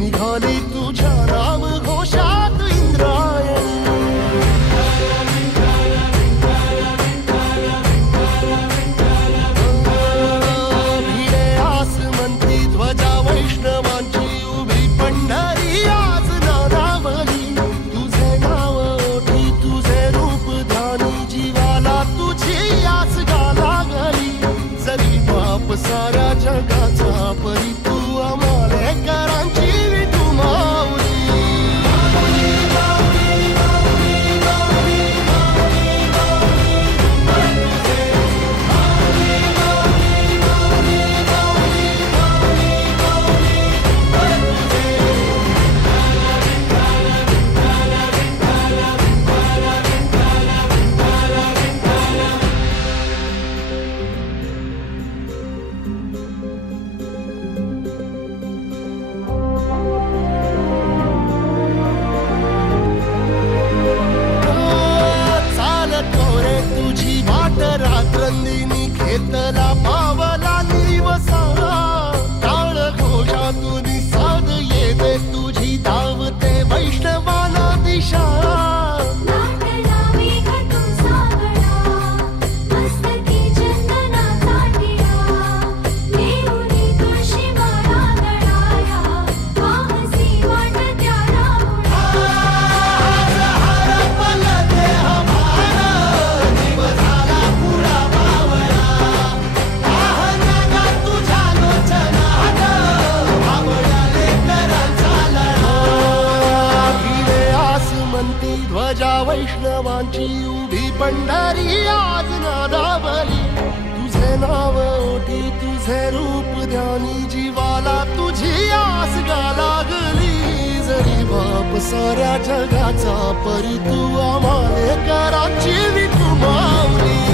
निघाली तुझ्या राम घोषात इंद्रायण भिडे आसमंती ध्वजा वैष्णवांची उभी पंढरी आज नादावली तुझे नाव ओठी तुझे रूप ध्यानी जीवाला तुझी आस गाला गली जरी बाप साऱ्या जगाचा परी तू आमालेकरांची रात्रंदिनी घेतला पावला निवसा टाळ घोषातून साध येते तुझी धावते वैष्णवाला दिशा ध्वजा वैष्णवांची उभी पंढरी आज नादावली तुझे नाव ओठी तुझे रूप ध्यानी जीवाला तुझी आस गा लागली जरी बाप साऱ्या जगाचा परी तू आमालेकरांची विठू माऊली